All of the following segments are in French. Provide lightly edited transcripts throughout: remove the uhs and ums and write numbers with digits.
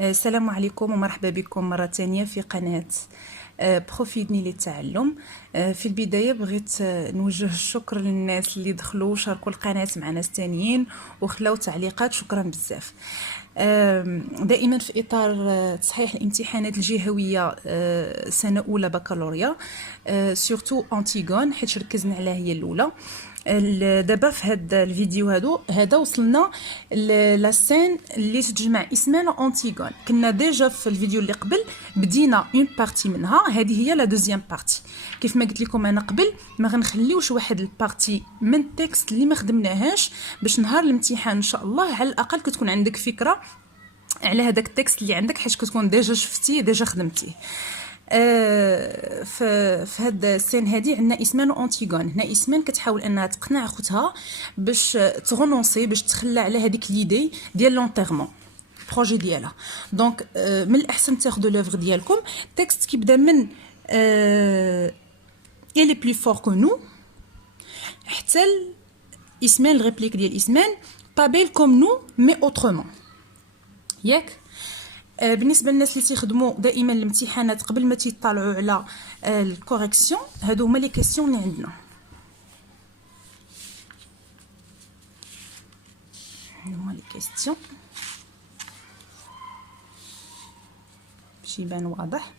السلام عليكم ومرحبا بكم مرة تانية في قناة بروفيدني للتعلم. في البداية بغيت نوجه الشكر للناس اللي دخلوا وشاركوا القناة مع ناس تانيين وخلاو تعليقات، شكرا بزاف. دائما في إطار تصحيح الامتحانات الجهوية سنة أولى بكالوريا، سورتو أنتيغون حيت ركزنا عليها هي الأولى. دابا في هذا الفيديو هذا وصلنا لاسين اللي تجمع اسمان وانتيغون. كنا ديجا في الفيديو اللي قبل بدينا اون بارتي منها، هذه هي لا دوزيام بارتي. كيف ما قلت لكم انا قبل ما غنخليوش واحد البارتي من التكست اللي ما خدمناهاش باش نهار الامتحان ان شاء الله على الاقل كتكون عندك فكره على هذاك التكست اللي عندك، حيت كتكون ديجا شفتيه ديجا خدمتيه. في هاد السين هادي عندنا اسمان وانتيغون. هنا اسمان كتحاول انها تقنع خوتها باش تغونونسي، باش تخلى على هذيك ليدي ديال لونتيرمون بروجي ديالها. دونك من الاحسن تاخذوا لوفغ ديالكم تكست كيبدا من il est plus fort que nous حتى اسمان الريبليك ديال اسمان pas belle comme nous mais autrement. ياك بالنسبه للناس اللي تيخدموا دائما الامتحانات قبل ما تيطلعوا على الكوريكسيون، هادو هما لي كيسيون اللي عندنا. هما لي كيسيون باش يبان واضح.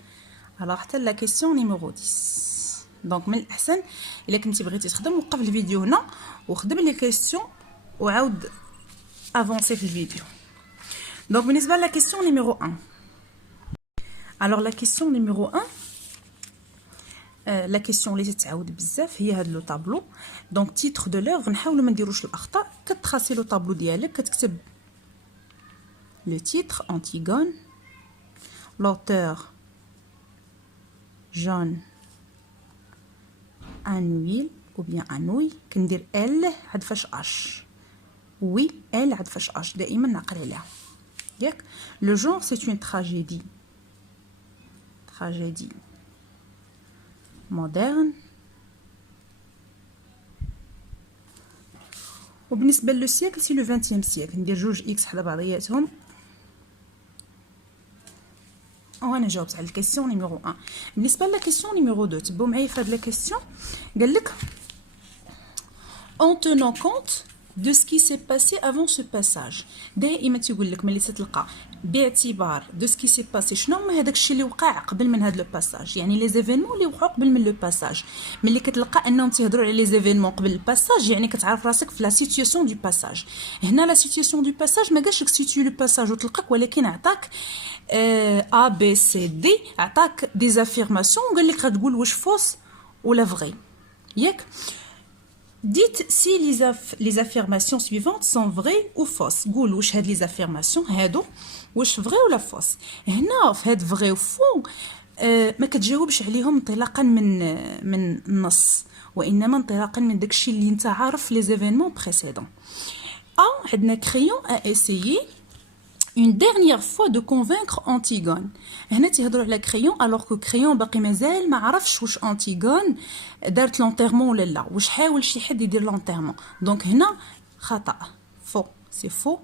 على حتى لا كيسيون نيميرو 10. دونك من الاحسن الا كنتي بغيتي تخدم وقف الفيديو هنا وخدم لي كيسيون وعاود افونسي في الفيديو. Donc, بالنسبة la question numéro 1. Alors, la question numéro 1, la question اللي تتعاود بزاف هي هاد لو طابلو. دونك تيتر دو لوغ نحاولوا ما نديروش الاخطاء. كتراسي لو طابلو ديالك، كتكتب لو تيتر انتيغون، l'auteur جون انويل ou bien انوي. كندير ال عاد فاش اش، وي ال عاد فاش اش، دائما نعقل عليها. Le genre, c'est une tragédie. Tragédie moderne. وبالنسبة للسيكل سي لو 20e siècle. ندير جوج اكس حدا بعضياتهم. وانا جاوبت على الكيسيون نيميرو 1. بالنسبة للكيسيون نيميرو 2 تبعوا معايا في هاد لا كيسيون. قال لك en tenant compte de ce qui s'est passé avant ce passage. دائما تيقول لك ملي تتلقى باعتبار دو سكي سي باسي شنو هما هذاك الشيء اللي وقع قبل من هذا لو باساج، يعني لي زيفينمون اللي وقعوا قبل من لو باساج. ملي كتلقى انهم تيهضروا على لي زيفينمون قبل الباساج يعني كتعرف راسك في لا سيتوياسيون دو باساج. هنا لا سيتوياسيون دو باساج ما قالش لك سيتوي لو باساج وتلقاك، ولكن عطاك ا بي سي دي، عطاك دي زافيرماسيون وقال لك غتقول واش فوس ولا فغي. ياك dites si les affirmations suivantes sont vraies ou fausses. قول واش هاد les affirmations هادو واش vrai ولا fausse. هنا في هاد vrai و faux ما كتجاوبش عليهم انطلاقا من النص، وانما انطلاقا من داكشي اللي انت عارف les événements précédents. عندنا crayon a essayé une dernière fois de convaincre Antigone. هنا تيهضروا على كريون alors que كريون باقي مازال ما عرفش واش انتيغون دارت لونتيرمون ولا لا، واش حاول شي حد يدير لونتيرمون. دونك هنا خطا، فو، سي فو.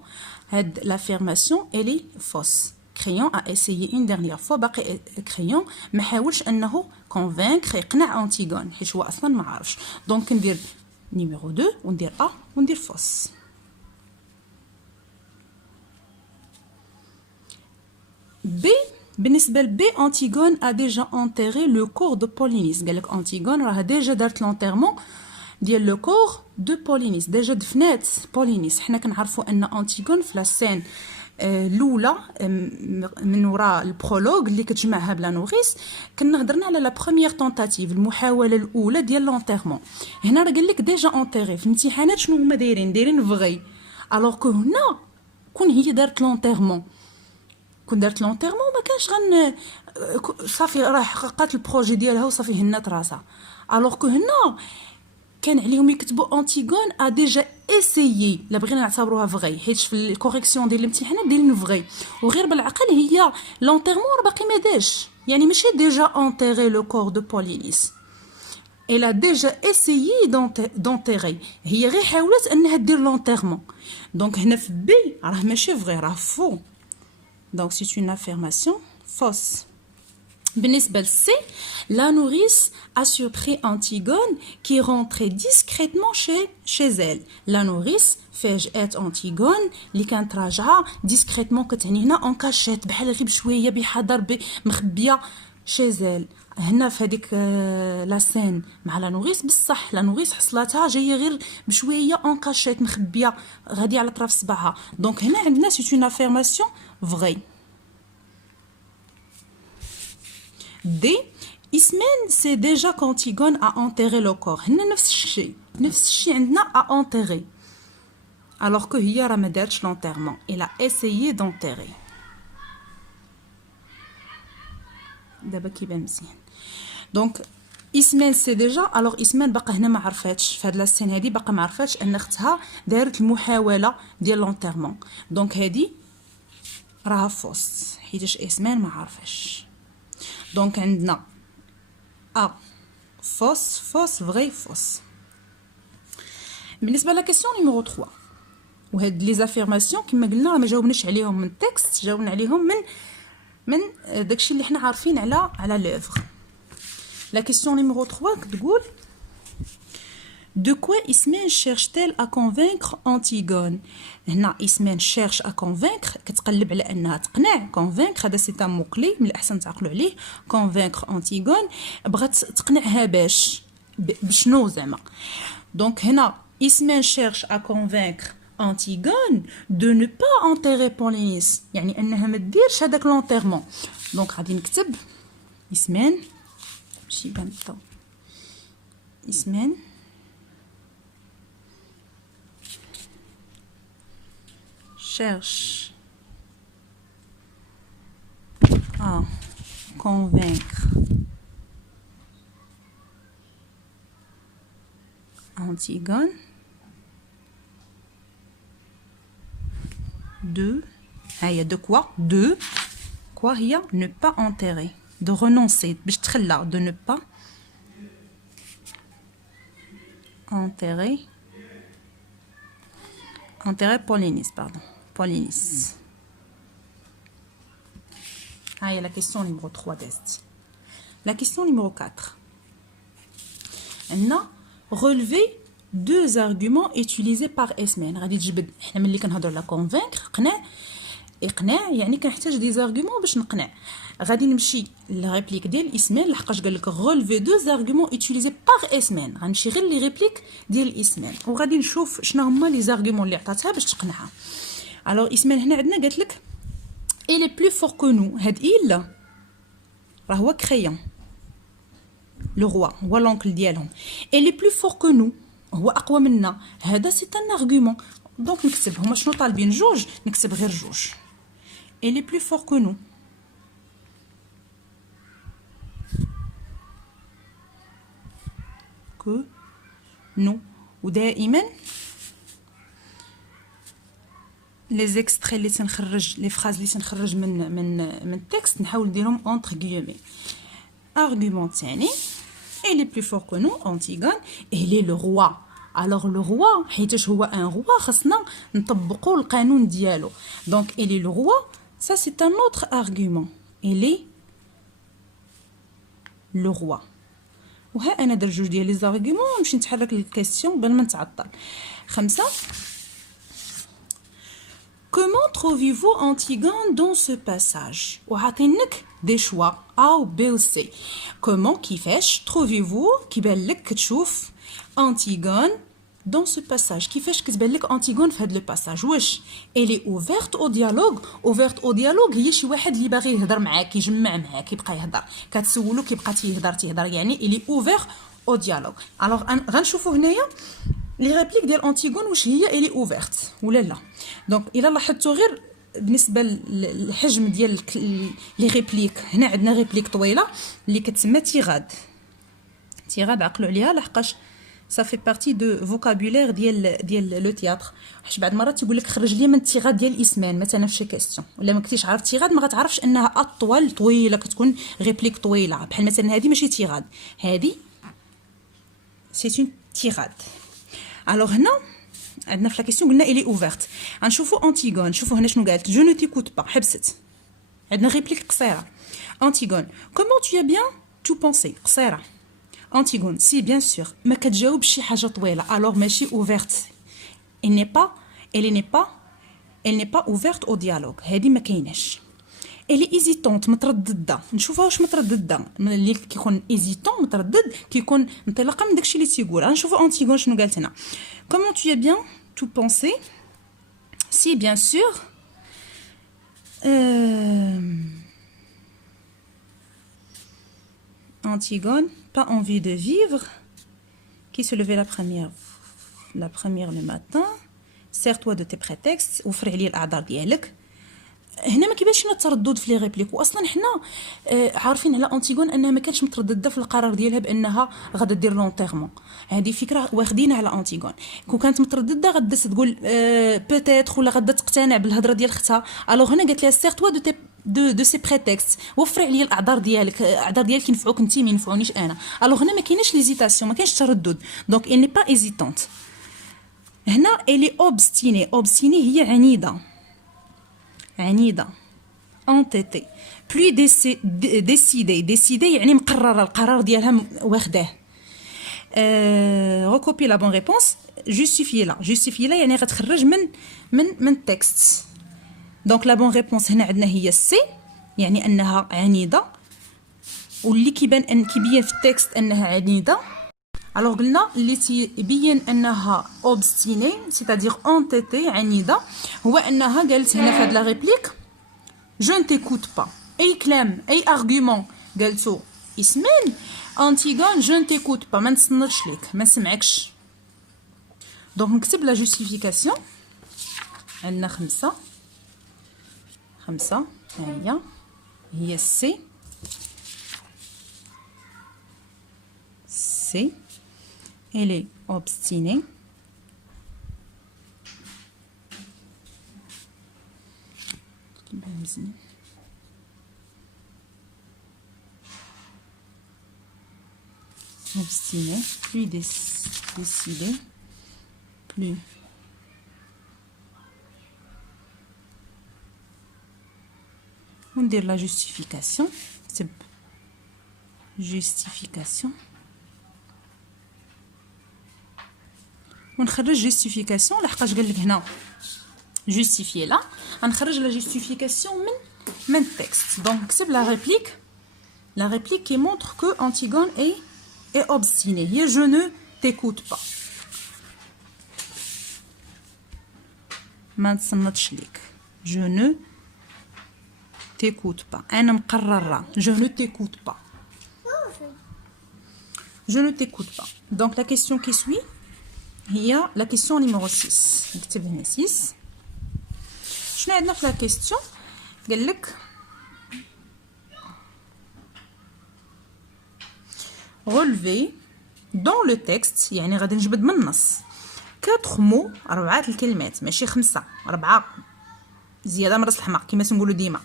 هاد لافيرماسيون الي فوس. كريون a essayé une dernière fois، باقي كريون ما حاولش انه كونفينكر يقنع انتيغون حيت هو اصلا ما عرفش. دونك ندير نيميرو 2 وندير ا وندير فوس. B, بالنسبة ل B, Antigone a déjà enterré le corps de Polynice. قال لك Antigone راها déjà دارت l'enterrement ديال le corps de Polynice. déjà دفنات Polynice. حنا كنعرفوا أن Antigone في لاسين الأولى من وراء البرولوغ اللي كتجمعها بلا نوريس كنا هضرنا على لا بروميير طونطاتيف، المحاولة الأولى ديال لونتيرمون. هنا راه قال لك déjà enterré. في الامتحانات شنو هما دايرين فغي، alors que هنا كون هي دارت لونتيرمون، كون دارت لونتيرمون ما كانش صافي راه حققات البروجي ديالها وصافي هنات راسها. الوغ كو هنا كان عليهم يكتبوا انتيغون ا ديجا اسيي. لا بغينا نعتبروها فغي حيت في الكوريكسيون ديال الامتحانات دايرين فغي، وغير بالعقل هي لونتيرمون باقي ما داش، يعني ماشي ديجا انتيغي لو كور دو بولينيس. elle a déjà essayé d'enterrer. هي غير حاولت انها دير لونتيرمون. دونك هنا في بي راه ماشي فغي، راه فو. Donc c'est une affirmation fausse. بالنسبة C, la nourrice a surpris Antigone qui rentrait discrètement chez elle. La nourrice فاجأت Antigone اللي كانت راجعة discrètement كتعني هنا en cachette بحال غير بشوية بحذر مخبية chez elle. هنا في هذيك لا سين مع لا نوريس بصح لا نوريس حصلاتها جايه غير بشويه اون كاشيت مخبيه غادي على طرف صباعها دونك هنا عندنا سي اون افيرماسيون فغي دي Ismène sait déjà qu'Antigone a enterré le corps. هنا نفس الشيء عندنا a enterré. Alors que هي راه ما دارتش l'enterrement. Elle a essayé d'enterrer. دابا كيبان مزيان. دونك Ismène sait déjà. Alors Ismène باقا هنا ما عرفاتش في هاد لا سين هادي باقا ما عرفاتش ان اختها دارت المحاولة ديال l'enterrement. دونك هادي راها فوس حيتاش Ismène ما عارفاش. دونك عندنا A fausse vrai fausse. بالنسبه لا كيسيون نيميرو 3 وهاد لي زافيرماسيون كما قلنا راه ما جاوبناش عليهم من التكست جاوبنا عليهم من داكشي اللي حنا عارفين على لوفر. لا كيسيون نيميرو 3 كتقول De quoi Ismène cherche-t-elle à convaincre Antigone? هنا Ismène cherche à convaincre كتقلب على انها تقنع convaincre هذا سي ان مو كلي من الاحسن تعقلوا عليه convaincre Antigone بغات تقنعها بشنو زعما دونك هنا Ismène cherche à convaincre Antigone de ne pas enterrer Polynice يعني انها ما ديرش هذاك لونتيرمون دونك غادي نكتب Ismène ماشي يبان بالضبط Ismène cherche à convaincre Antigone de quoi هي ne pas enterrer de renoncer باش تخلى de ne pas enterrer Polynice pardon Polynice. Ah, il y a la question numéro 3 d'Est. La question numéro 4. On a relevé deux arguments utilisés par Ismène. غادي تجبد حنا ملي كنهضروا على convaincre اقناع يعني كنحتاج دي زارغومون باش نقنع غادي نمشي للريبليك ديال Ismène لحقاش قال لك relever deux arguments utilisés par Ismène غنمشي غير لي ريبليك ديال Ismène وغادي نشوف شنو هما لي زارغومون اللي عطاتها باش تقنعها. Alors Ismène هنا عندنا قالت لك il est plus fort que nous هاد il راه هو كريون لو روا هو لونكل ديالهم il est plus fort que nous هو اقوى منا هذا سي ان ارغومون دونك نكتب هما شنو طالبين جوج نكتب غير جوج il est plus fort que nous ودائما لي زيكستري اللي تنخرج لي فراز اللي تنخرج من التكست نحاول نديرهم اونتر غيومي. ارغومون ثاني il est plus fort que nous Antigone il est le roi. alors le roi حيتاش هو ان roi خاصنا نطبقوا القانون ديالو دونك il est le roi ça c'est un autre argument il est le roi. وها انا درت جوج ديال لي زارغومون نمشي نتحرك للكاستيون بلا ما نتعطل. 5 Comment trouvez-vous Antigone dans ce passage? وعطينك des choix A ou B ou C. Comment كيفاش trouvez-vous كيبان لك كتشوف Antigone dans ce passage كيفاش كتبان لك Antigone في هذا لو باساج واش elle est ouverte au dialogue ouverte au dialogue هي شي واحد اللي باغي يهضر معاك يجمع معاك يبقى يهضر كتسولو كيبقى تيهضر يعني elle est ouvert au dialogue. alors غنشوفوا هنايا لي ريبليك ديال انتيغون واش هي الي اوفرت ولا لا دونك الا لاحظتوا غير بالنسبه للحجم ديال لي ريبليك هنا عندنا ريبليك طويله اللي كتسمى تيغاد عقلوا عليها لحقاش صافي بارتي دو فوكابولير ديال لو تياتر حيت بعض المرات تيقول لك خرج لي من التيغاد ديال Ismène مثلا في شي كاستيون ولا ما كنتيش عارف تيغاد ما غتعرفش انها اطول طويله كتكون ريبليك طويله بحال مثلا هذه ماشي تيغاد هذه سي اون تيغاد. Alors هنا عندنا في لا كيسيون قلنا il est ouverte غنشوفوا Antigone شوفوا هنا شنو قالت je ne t'écoute pas حبست عندنا réplique قصيرة. Antigone, comment tu as bien tout pensé قصيرة. Antigone, si bien sûr, ما كتجاوبش شي حاجة طويلة alors ماشي ouverte. Elle n'est pas ouverte au dialogue. هذه ما كايناش. Elle est hésitante مترددة. نشوفها واش مترددة. اللي كيكون hésitant متردد كيكون انطلاقا من داكشي اللي تيقول. نشوفوا Antigone شنو قالت لنا. Comment tu as bien tout pensé si bien sûr Antigone, pas envie de vivre. Qui se levait la première le matin. Sers-toi de tes prétextes. وفرع لي الأعذار ديالك. هنا ما كيبانش لنا التردد في لي ريبليك واصلا حنا عارفين على انتيغون انها ما كانتش متردده في القرار ديالها بانها غادا دير لونتيرمون. هذه فكره واخدينها على انتيغون. كون كانت متردده غادا تقول بوتيتر ولا غادا تقتنع بالهضره ديال اختها. الوغ هنا قالت لها سير توا دو سي بريتكست وفر عليا الاعذار ديالك ينفعوك انت ما ينفعونيش انا. الوغ هنا ما كايناش ليزيتاسيون ما كاينش تردد دونك il n'est pas hésitante. هنا elle est obstinée هي عنيدة entêtée plus décidée يعني مقررة القرار ديالها واخداه. recopier la bonne réponse justifier لا يعني غتخرج من التكست. دونك لا بون ريبونس هنا عندنا هي سي يعني انها عنيدة واللي كيبين في التكست انها عنيدة. الوغ قلنا اللي تيبين انها اوبستيني سيتادير اونتيتي عنيده هو انها قالت هنا في هاد لا ريبليك جو نتيكوت با اي كلام اي ارغيومون قالتو اسمين انتيغون جو نتيكوت با ما نتصنتش ليك ما نسمعكش. دونك نكتب لا جوستيفيكاسيون عندنا خمسة هي سي Elle est obstinée. Obstinée, plus décidée, plus on dit la justification. C'est justification. ونخرج جوستيفيكاسيون لحقاش قال لك هنا جوستيفي لا غنخرج لا جوستيفيكاسيون من التكست. دونك نكتب لا ريبليك كي مونطر كو انتيغون est obstinée هي je ne t'écoute pas ما نتصنتش ليك je ne t'écoute pas انا مقرره je ne t'écoute pas donc la question qui suit هي la question numéro 6 نكتب هنا 6. شنو عندنا في la question قال لك relever dans le texte يعني غادي نجبد من النص 4 mots 4 الكلمات ماشي 5 4 زياده من راس الحماق كما تنقولوا ديما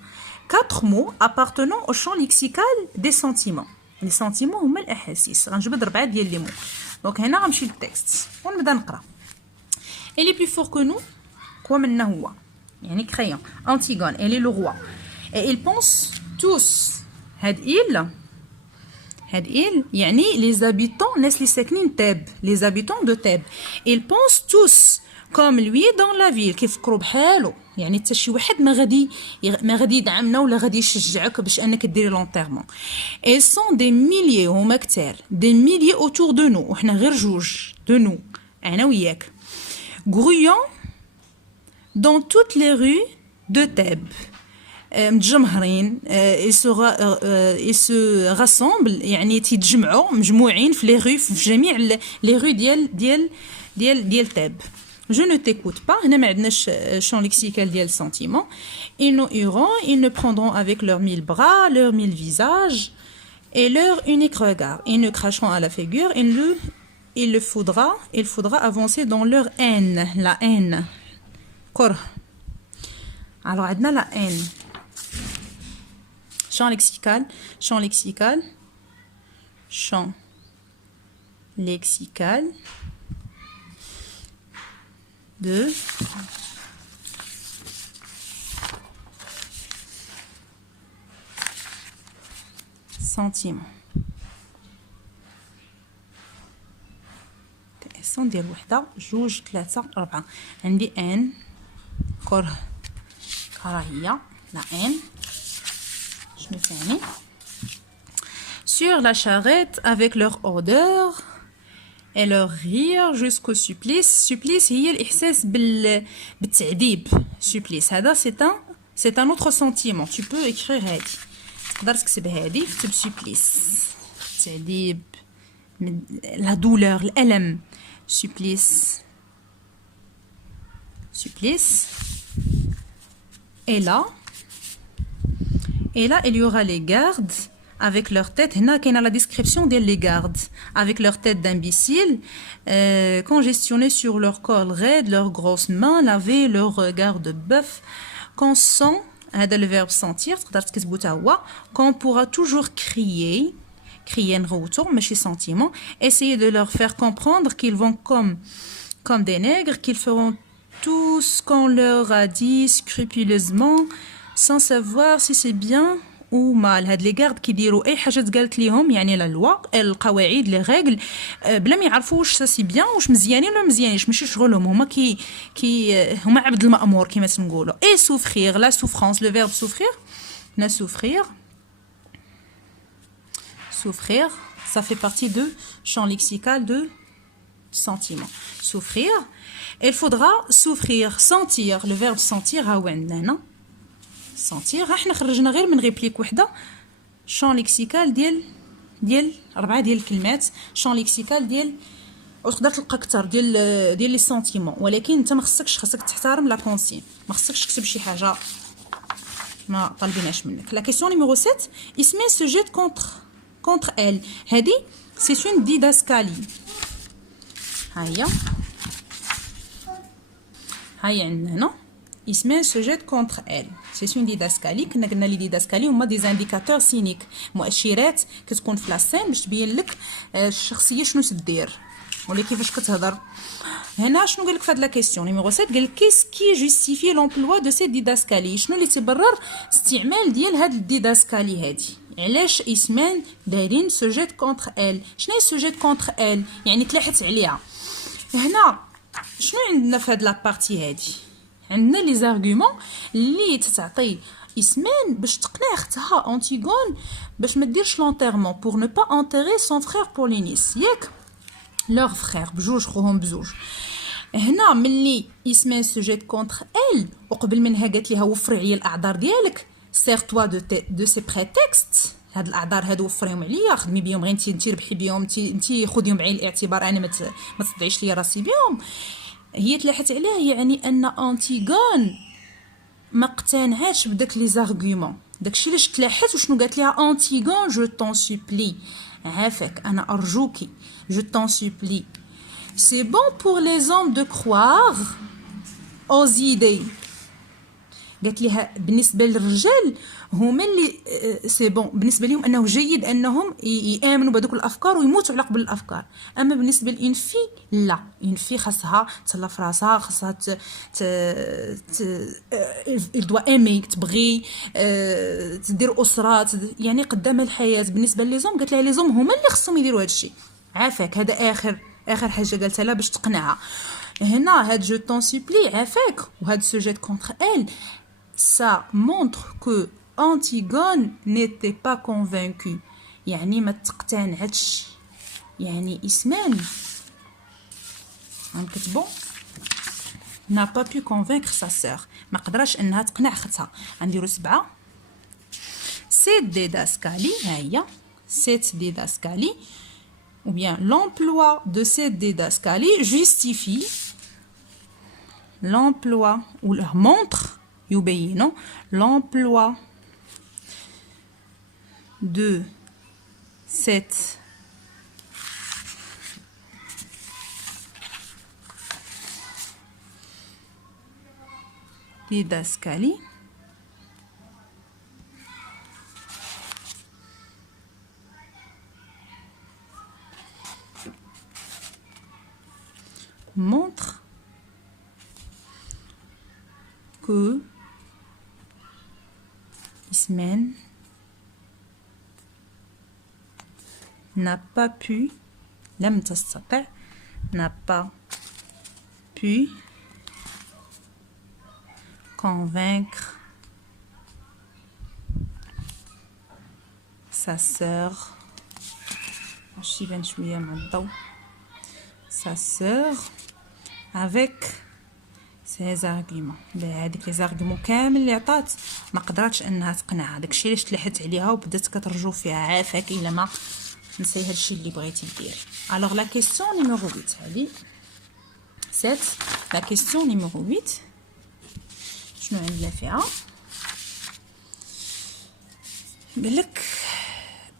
4 mots appartenant au champ lexical des sentiments. لي سنتيمون هما الاحاسيس غنجبد 4 ديال لي مو. دونك هنا غنمشي للتكست ونبدا نقرا. Elle est plus fort que nous قوى منا هو يعني crayon. Antigone elle est le roi et ils pensent tous هاد île يعني les habitants الناس اللي ساكنين تاب les habitants de Thèbes ils pensent tous comme lui dans la ville كيفكروا بحالو يعني حتى شي واحد ما غادي يدعمنا ولا غادي يشجعك باش انك ديري لونتيرمون. ils sont des milliers هما كتار des milliers autour de nous وحنا غير جوج de nous انا وياك grouillant dans toutes les rues de Thèbes متجمهرين ils se rassemblent يعني تيتجمعوا مجموعين في لي رue في جميع لي رue ديال تاب. Je ne t'écoute pas. هنا ما عندناش champ lexical ديال sentiment. Ils nous hueront, ils nous prendront avec leurs 1000 bras, leurs 1000 visages et leur unique regard. Ils nous cracheront à la figure. Il faudra avancer dans leur haine. La haine. كره. Alors عندنا la haine. Champ lexical de سنتيمون. تقسم ديال وحده جوج ثلاثة أربعة. عندي ان كراهية لا ان شنو ثاني. Sur la charrette avec leur odeur et leur rire jusqu'au supplice. Supplice هي الإحساس بالتعذيب. Supplice هذا c'est un autre sentiment. Tu peux écrire هادي. تقدر تكتب هادي كتب supplice. تعذيب la douleur الألم. Supplice. Supplice. Et là il y aura les gardes avec leur tête. هنا كاينه la description ديال les gardes avec leur tête d'imbécile, congestionnés sur leur col raide, leurs grosses mains lavées, leur regard de bœuf. Qu'on sent هذا le verbe sentir تقدر تكتبو تا هو. Qu'on pourra toujours crier نغوتو ماشي sentiment. Essayer de leur faire comprendre qu'ils vont comme des nègres, qu'ils feront tout ce qu'on leur a dit scrupuleusement sans savoir si c'est bien ou mal. هاد لي غارد كيديروا اي حاجه تقالت ليهم يعني لا لوا القواعد لي ريغل بلا ما يعرفوا واش سي بيان واش مزيانين ولا مزيانينش ماشي شغلهم هما هما عبد المأمور كما تنقولوا. اي souffrir la souffrance le verbe souffrir na souffrir ça fait partie de champ lexical de sentiment. Souffrir, il faudra souffrir, sentir le verbe sentir ها هو عندنا هنا sentir. احنا خرجنا غير من ريبليك وحده شون ليكسيكال ديال 4 ديال الكلمات. شون ليكسيكال ديال وتقدر تلقى اكثر ديال لي سنتيمون ولكن انت ما خصكش تحترم لا كونسين. ما خصكش تكتب شي حاجه ما طالبيناش منك. لا كيسيون نيميرو 7 اسمين se jette contre elle. هذه c'est une didascalie. هيا عندنا هنا اسمين se jette contre elle. c'est une didascalie. كنا قلنا لي ديداسكالي هما دي زانديكاتور سينيك مؤشرات كتكون في لاسين باش تبين لك الشخصيه شنو تدير ولا كيفاش كتهضر. هنا شنو قال لك في هاد لا كيسيون نيميرو 7 قال لك كيس كي جوستيفي لومبلوا دو سي ديداسكالي. شنو اللي تبرر استعمال ديال هاد الديداسكالي هادي. علاش اسمان دايرين se jette contre elle. شنو هي se jette contre elle يعني تلاحت عليها. هنا شنو عندنا في هاد لابارتي هادي عندنا لي زارغومون اللي تعطي اسمان باش تقنع اختها انتيغون باش ما ديرش لونتيرمون pour ne pas enterrer son frère Polynice ياك leur frère بجوج خوهم بزوج. هنا ملي اسمان se jette contre elle وقبل منها قالت ليها وفري عليا الاعذار ديالك سير-toi de ces prétextes. هاد الاعذار هادو وفريهم عليا خدمي بيهم غير انت ربحي بيهم انت خذيهم بعين الاعتبار انا ما تضيعش لي راسي بيهم. هي تلاحت عليه يعني ان انتيغون ما اقتنعاتش بداك لي زارغومون. داكشي علاش تلاحت وشنو قالت لها انتيغون جو طون سوبلي عافاك انا ارجوكي جو طون سوبلي سي بون بور لي زوم دو كروار aux idées. قالت لها بالنسبه للرجال هما اللي سي بون بالنسبه لهم انه جيد انهم يامنوا بهذوك الافكار ويموتوا على قبل الافكار. اما بالنسبه للان في لا اون في خاصها تهلا في راسها خاصها الدوا ايمي تبغي تدير اسره يعني قدام الحياه. بالنسبه لي زوم قالت لها لي زوم هما اللي خصهم يديروا هذا الشيء. عافاك هذا اخر حاجه قالتها لها باش تقنعها. هنا هاد جو طون سوبلي عافاك وهاد سو جيت كونتر ال ça montre que Antigone n'était pas convaincue. يعني ما تقتنعتش يعني اسمان غنكتبو n'a pas pu convaincre sa sœur. ما قدرش انها تقنع اختها. غنديرو 7 cette didascalie ها هي cette didascalie ou bien l'emploi de cette didascalie justifie l'emploi ou leur montre يبين l'emploi de cette didascalie montre que اسمان n'a pas pu لم تستطع n'a pas pu convaincre sa sœur sa sœur avec ses arguments. هذيك لي زارغيومون كامل اللي عطات ما قدراتش انها تقنعها، داكشي علاش تلحت عليها وبدات كترجو فيها عافاك الا ما نسي هادشي اللي بغيتي ديري. الوغ لا كيسيون نيميرو 8 هادي 7 لا كيسيون نيميرو 8 شنو عندنا فيها؟ قالك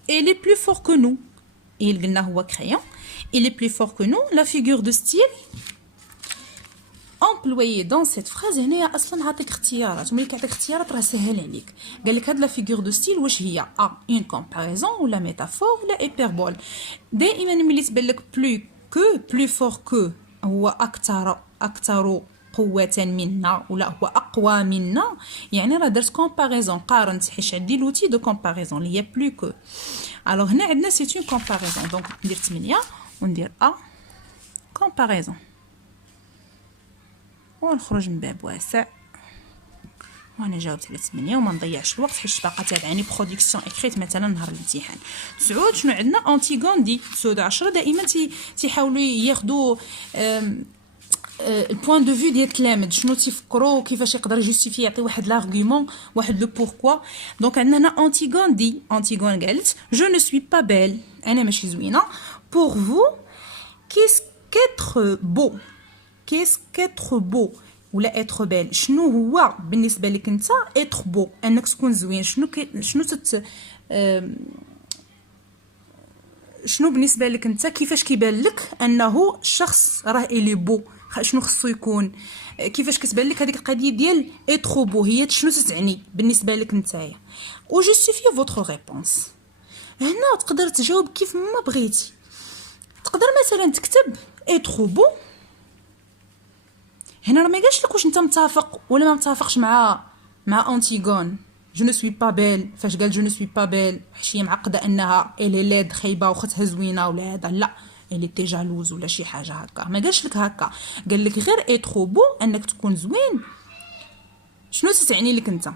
il est plus fort que nous. il قلنا هو crayon. il est plus fort que nous. la figure de style employé dans cette phrase هنايا اصلا عطيك اختيارات، ملي كيعطيك اختيارات راه سهل عليك. قال لك هاد لا فيغور دو ستيل واش هي اون كومباريزون ولا ميتافور ولا ايبربول. دائما ملي تبان لك بلو فور كو هو اكثر قوة منا ولا هو اقوى منا، يعني راه درت كومباريزون قارنت، حيت عندي لوتي دو كومباريزون اللي هي بلو كو. الوغ هنا عندنا سي اون كومباريزون، دونك ندير 8 وندير كومباريزون ونخرج من باب واسع. وانا جاوبت على 8 وما نضيعش الوقت حيت باقا تابعاني برودكسيون اكريت مثلا نهار الامتحان. 9 شنو عندنا؟ انتيغون دي. 10 دائما تيحاولوا ياخذوا البوين دو فيو ديال التلاميذ، شنو تيفكروا كيفاش يقدر يجوستيفي، يعطي واحد لارغومون واحد لو بوركوا. دونك عندنا هنا انتيغون دي. انتيغون قالت جو نو سوي با بيل، انا ماشي زوينه. بور فو كيس كيتر بو، كيس كيتر بو ولا اتر بيل، شنو هو بالنسبه لك انت اتر بو، انك تكون زوين. شنو بالنسبه لك انت، كيفاش كيبان لك انه الشخص راه الي بو، شنو خصو يكون، كيفاش كتبان لك هذيك القضيه ديال اتر بو، هي شنو تتعني بالنسبه لك نتايا. او جوستيفي فوتر ريبونس. هنا تقدر تجاوب كيف ما بغيتي. تقدر مثلا تكتب اتر بو، هنا راه ما قالش لك واش انت متفق ولا ما متفقش مع انتيغون. جو نو سوي با بيل، فاش قال جو نو سوي با بيل حشيه معقده انها الي لاد خايبه وختها زوينه ولا هذا، لا الي تي جالوز ولا شي حاجه هكا، ما قالش لك هكا. قال لك غير اترو بو، انك تكون زوين شنو تتعني لك انت.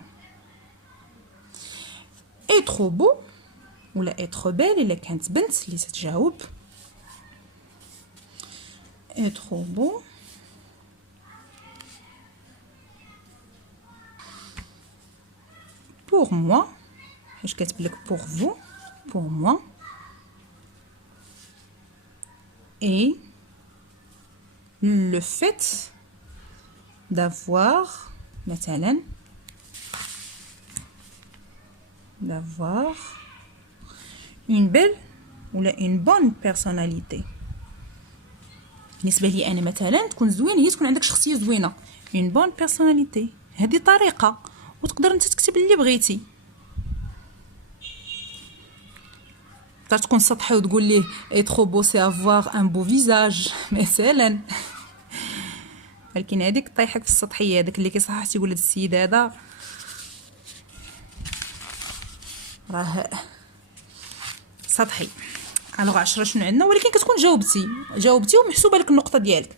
اترو بو ولا اترو بيل الا كانت بنت اللي تتجاوب. اترو بو pour moi, je vais pour vous, pour moi, et le fait d'avoir, مثلا, d'avoir une belle ou une bonne personnalité. بالنسبة لي أنا مثلا تكون زوين هي تكون عندك شخصية زوينة. une bonne personnalité، هذه طريقة وتقدر انت تكتب اللي بغيتي. تقدر تكون سطحي وتقول ليه اترو بو سي افوار ان بو فيزاج مثلا، ولكن هذيك طيحك في السطحيه. هذاك اللي كيصحح تيقول هذا السيد هذا راه سطحي. الوغ 10 شنو عندنا؟ ولكن كتكون جاوبتي ومحسوبه لك النقطه ديالك.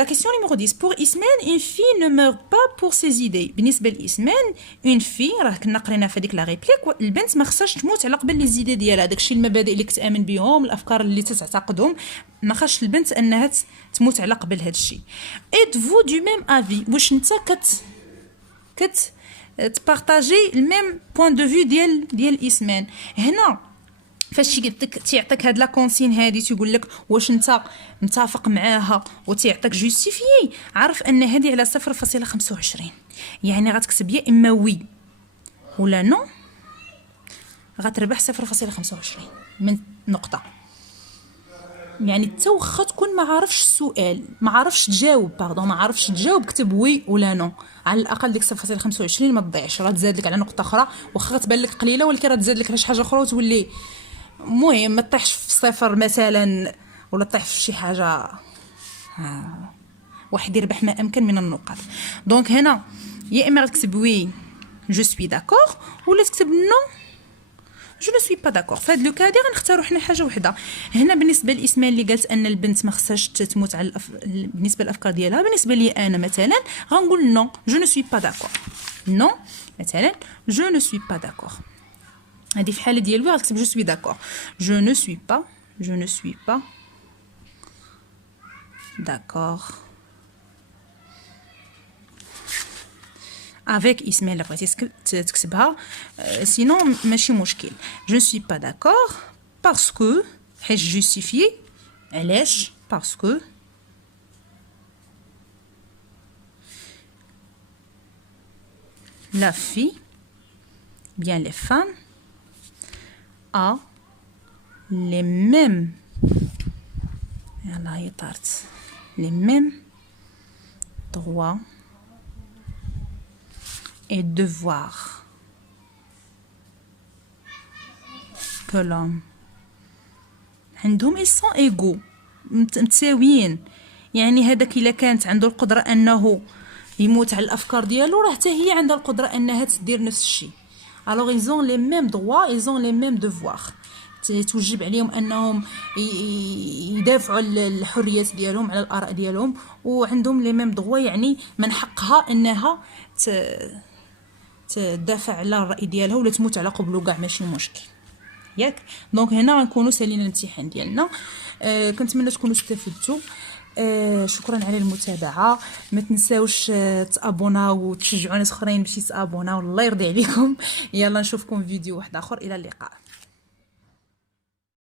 La question numéro 10. Pour Ismaël, une fille ne meurt pas pour ses idées. بالنسبة لإسماعيل une fille راه كنا قرينا في هذيك لا ريبليك، البنت ما خصهاش تموت على قبل لي زيدي ديالها، داكشي المبادئ اللي كتامن بهم، الافكار اللي تتعتقدهم، ما خاصش البنت انها تموت على قبل هذا الشيء. Êtes-vous du même avis؟ واش انت تبارطاجي الميم بوين دو فيو ديال إسماعيل. هنا فاش تيعطيك هاد لا كونسين هادي تيقول لك واش انت متفق معاها وتيعطيك جوستيفيي، عرف ان هادي على 0.25، يعني غتكتب يا اما وي ولا نو، غتربح 0.25 من نقطه. يعني حتى واخا تكون ما عارفش السؤال، ما عارفش تجاوب، كتب وي ولا نو، على الاقل ديك 0.25 ما تضيعش، راه تزاد لك على نقطه اخرى، واخا تبان لك قليله ولكن راه تزاد لك على شي حاجه اخرى وتولي المهم ما تطيحش في صفر مثلا، ولا تطيح في شي حاجه واحد يربح ما امكن من النقاط. دونك هنا يا اما غتكتب وي جو سوي داكور، ولا تكتب نو جو نو سوي با داكور. في هذا لو كادي غنختاروا حنا حاجه وحده. هنا بالنسبه للاسماء اللي قالت ان البنت ما خصهاش تموت على بالنسبه للافكار ديالها، بالنسبه لي انا مثلا غنقول نو جو نو سوي با داكور. نو مثلا جو نو سوي با داكور. هذه في حاله ديال وي غتكتب جو سوي داكور. جو نو سوي با، جو نو سوي با داكور avec اسماء اللي بغيتي تكتبها، سينون ماشي مشكل. جو نسوي با داكور باسكو، حيت جوستيفي علاش، باسكو la fille, bien les femmes, a les mêmes, يلا هي طارت، les mêmes droits et devoirs que l'homme. عندهم ils sont égaux، متساويين. يعني هذاك الا كانت عنده القدره انه يموت على الافكار ديالو، راه حتى هي عندها القدره انها تدير نفس الشيء. alors ils ont les mêmes droits، ils ont les mêmes devoirs. توجب عليهم انهم يدافعوا على الحريات ديالهم، على الاراء ديالهم، وعندهم لي ميم دغوا، يعني من حقها انها تدافع على الراي ديالها ولا تموت على قبلو كاع، ماشي مشكل ياك. دونك هنا غنكونوا سالينا الامتحان ديالنا. كنتمنى تكونوا استفدتوا. شكرا على المتابعه. ما تنساوش تابوناو وتشجعوا ناس اخرين باش يتابوناو. الله يرضي عليكم. يلا نشوفكم في فيديو واحد اخر. الى اللقاء.